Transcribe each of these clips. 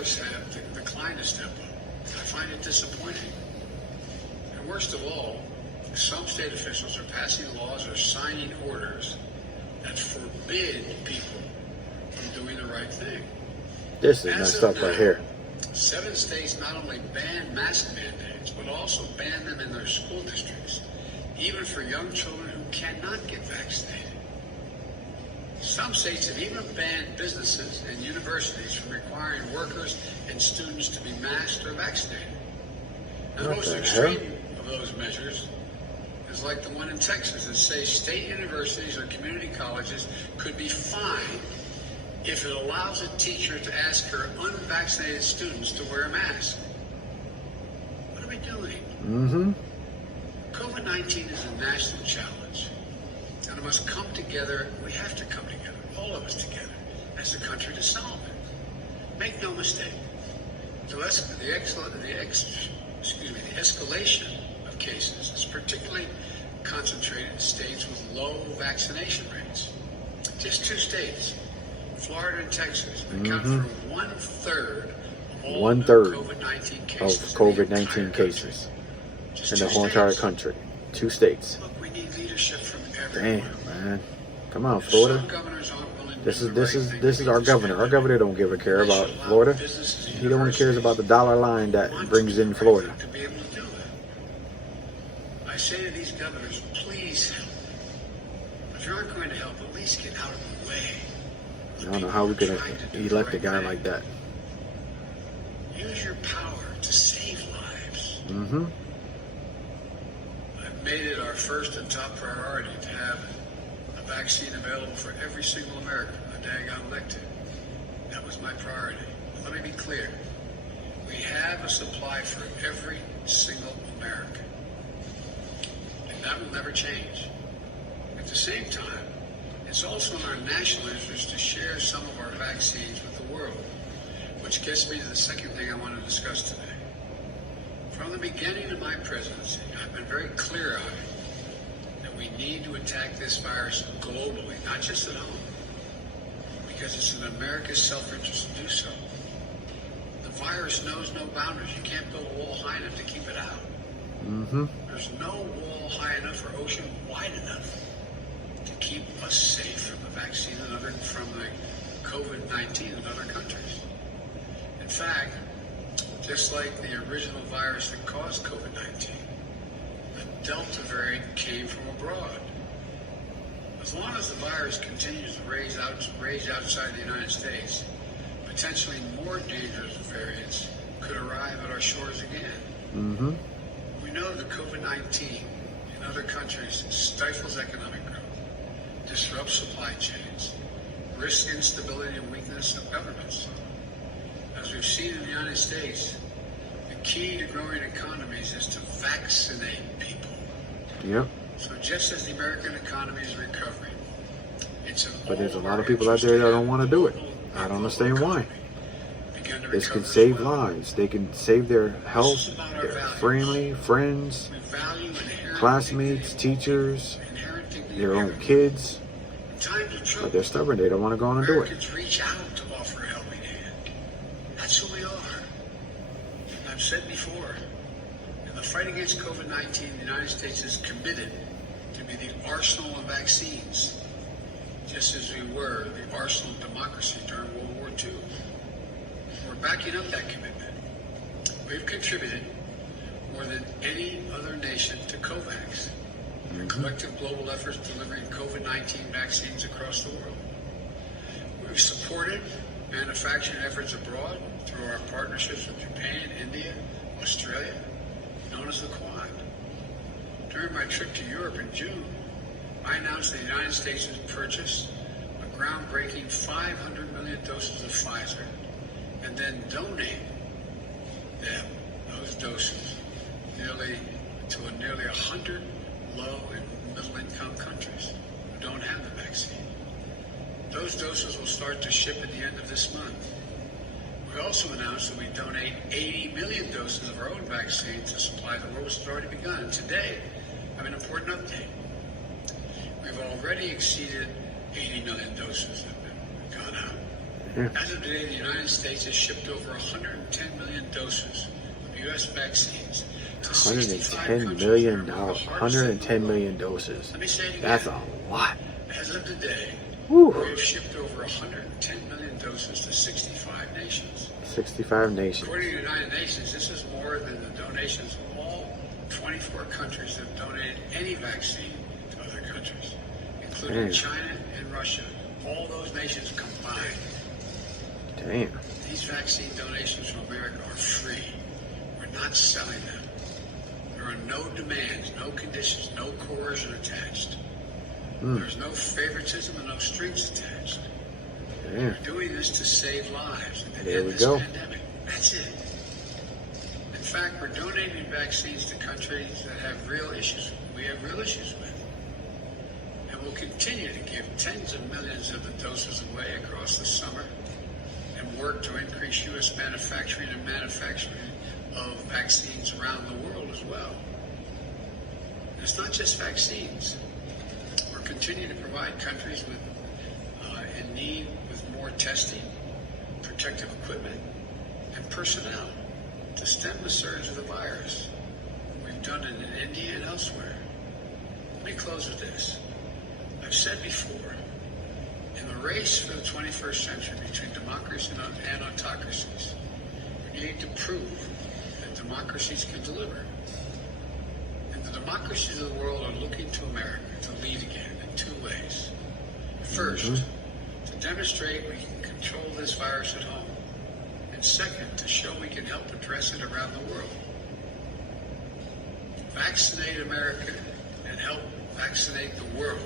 Congress have declined to step up. I find it disappointing. And worst of all, some state officials are passing laws or signing orders that forbid people from doing the right thing. This is messed up right here. 7 states not only ban mask mandates, but also ban them in their school districts, even for young children who cannot get vaccinated. Some states have even banned businesses and universities from requiring workers and students to be masked or vaccinated. Now, the most extreme of those measures is like the one in Texas that says state universities or community colleges could be fined if it allows a teacher to ask her unvaccinated students to wear a mask. What are we doing? COVID-19 is a national challenge, and it must come together. We have to come together, all of us together, as a country to solve it. Make no mistake, the escalation of cases is particularly concentrated in states with low vaccination rates. Just 2 states, Florida and Texas, account for 1/3 of all COVID-19 cases. Of COVID-19 cases in the whole entire country. 2 states. Look, we need leadership from everywhere. Damn, man. Come on, Florida. This is our governor. Our governor don't give a care about Florida. He the one cares about the dollar line that brings in Florida. To be able to do that. I say to these governors, please help. If you aren't going to help, at least get out of the way. I don't know how we could elect a guy like that. Use your power to save lives. I've made it our first and top priority to have a vaccine available for every single American the day I got elected. That was my priority. But let me be clear. We have a supply for every single American. And that will never change. At the same time, it's also in our national interest to share some of our vaccines with the world, which gets me to the second thing I want to discuss today. From the beginning of my presidency, I've been very clear-eyed that we need to attack this virus globally, not just at home, because it's in America's self-interest to do so. The virus knows no boundaries. You can't build a wall high enough to keep it out. There's no wall high enough or ocean wide enough to keep us safe from the vaccine and from the COVID-19 in other countries. In fact, just like the original virus that caused COVID-19, the Delta variant came from abroad. As long as the virus continues to rage outside the United States, potentially more dangerous variants could arrive at our shores again. We know that COVID-19 in other countries stifles economic growth, disrupts supply chains, risks instability and weakness of governments. As we've seen in the United States, the key to growing economies is to vaccinate people. Yep. So just as the American economy is recovering, but there's a lot of people out there that don't want to do it. I don't understand why. This can save lives. They can save their health, their family, friends, classmates, teachers, their own kids. But they're stubborn. They don't want to go on and do it. Americans reach out to offer a helping hand. That's who we are. And I've said before, in the fight against COVID-19, the United States is committed to be the arsenal of vaccines, just as we were the arsenal of democracy during World War II. We're backing up that commitment. We've contributed more than any other nation to COVAX, the collective global efforts delivering COVID-19 vaccines across the world. We've supported manufacturing efforts abroad through our partnerships with Japan, India, Australia, known as the Quad. During my trip to Europe in June, I announced that the United States has purchased a groundbreaking 500 million doses of Pfizer and then donate those doses, to nearly 100 low and middle-income countries who don't have the vaccine. Those doses will start to ship at the end of this month. We also announced that we donate 80 million doses of our own vaccine to supply the world, which has already begun. And today, I have an important update. We've already exceeded 80 million doses that have gone out. Yeah. As of today, the United States has shipped over 110 million doses of U.S. vaccines to 65 $110 countries million. that are among the hardest hit in the 110 world. million doses. Let me say it again. That's a lot. As of today, Woo. we have shipped over 110 million doses to 65 nations. 65 nations. According to the United Nations, this is more than the donations of all 24 countries that have donated any vaccine to other countries, including Damn. China and Russia. All those nations combined. Damn. These vaccine donations from America are free. We're not selling them. There are no demands, no conditions, no coercion attached. There's no favoritism and no strings attached. Damn. We're doing this to save lives and to There end we this go. pandemic. That's it. In fact, we're donating vaccines to countries that have real issues. We have real issues with. And we'll continue to give tens of millions of the doses away across the summer and work to increase U.S. manufacturing and manufacturing of vaccines around the world as well. And it's not just vaccines. We're continuing to provide countries with in need with more testing, protective equipment, and personnel to stem the surge of the virus. We've done it in India and elsewhere. Let me close with this. I've said before, in the race for the 21st century between democracy and autocracies, we need to prove that democracies can deliver. And the democracies of the world are looking to America to lead again in two ways. First, to demonstrate we can control this virus at home. And second, to show we can help address it around the world. Vaccinate America and help vaccinate the world.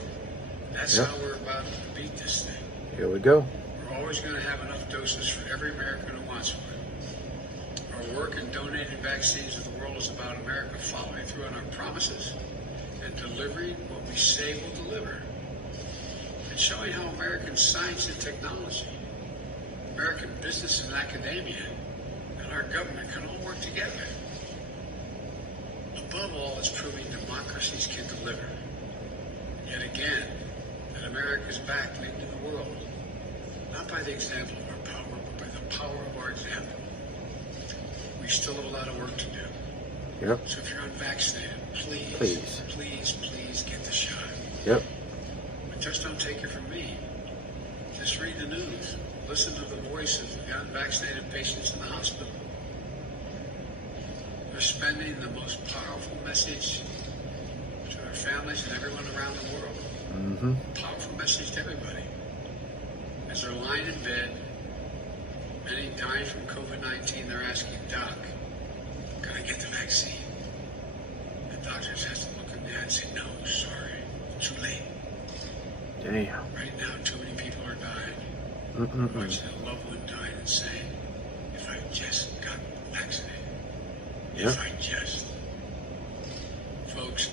That's how we're about to beat this thing. Here we go. We're always going to have enough doses for every American who wants one. Our work in donating vaccines to the world is about America following through on our promises and delivering what we say we'll deliver. And showing how American science and technology, American business and academia, and our government can all work together. Above all, it's proving democracies can deliver. Yet again, that America is back leading the world, not by the example of our power, but by the power of our example. We still have a lot of work to do. Yep. So if you're unvaccinated, please get the shot. Yep. But just don't take it from me. Just read the news. Listen to the voices of the unvaccinated patients in the hospital. They're spending the most powerful message to their families and everyone around the world. Powerful message to everybody. As they're lying in bed, many dying from COVID-19, they're asking, Doc, can I get the vaccine? The doctors have to look in the eye and say, no, sorry, too late. Damn. Right now, too many people are dying. Watching a loved one dying and saying, if I just got vaccinated. If I just. Folks,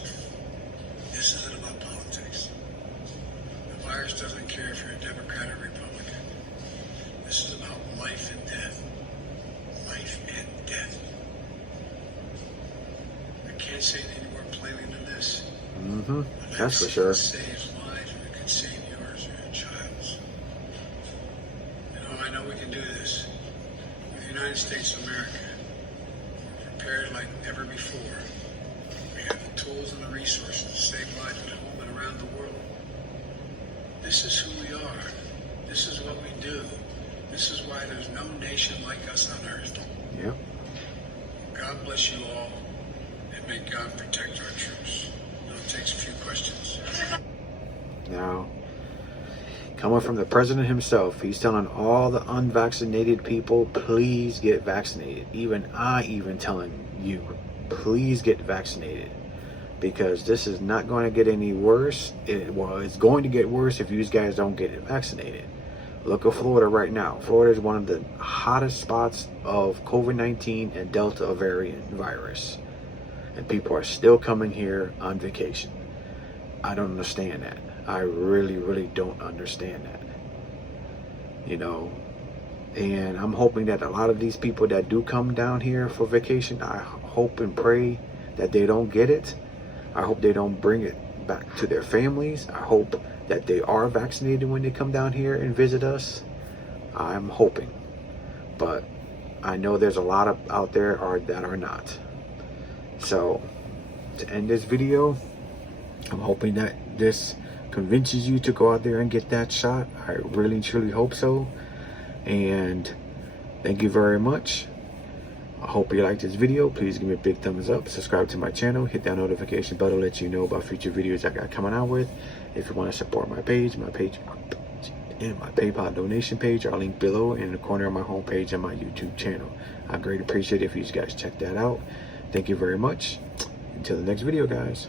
this isn't about politics. The virus doesn't care if you're a Democrat or Republican. This is about life and death. Life and death. I can't say it any more plainly than this. That's for sure. It saves lives and it can save yours or your child's. I know we can do this. With the United States of America, we're prepared like never before. We have the tools and the resources to save lives at home and around the world. This is who we are. This is what we do. This is why there's no nation like us on earth. Yep. God bless you all, and may God protect our troops. Now it takes a few questions. Now, coming from the president himself, he's telling all the unvaccinated people, please get vaccinated. Even telling you, please get vaccinated. Because this is not going to get any worse. It's going to get worse if you guys don't get vaccinated. Look at Florida right now. Florida is one of the hottest spots of COVID-19 and Delta variant virus. And people are still coming here on vacation. I don't understand that. I really, really don't understand that. And I'm hoping that a lot of these people that do come down here for vacation, I hope and pray that they don't get it. I hope they don't bring it back to their families. I hope that they are vaccinated when they come down here and visit us. I'm hoping. But I know there's a lot of out there that are not. So to end this video, I'm hoping that this convinces you to go out there and get that shot. I really truly hope so. And thank you very much. I hope you liked this video. Please give me a big thumbs up, subscribe to my channel, hit that notification bell to let you know about future videos I got coming out with. If you want to support my page and my PayPal donation page are linked below in the corner of my homepage and my YouTube channel. I greatly appreciate it if you guys check that out. Thank you very much. Until the next video, guys.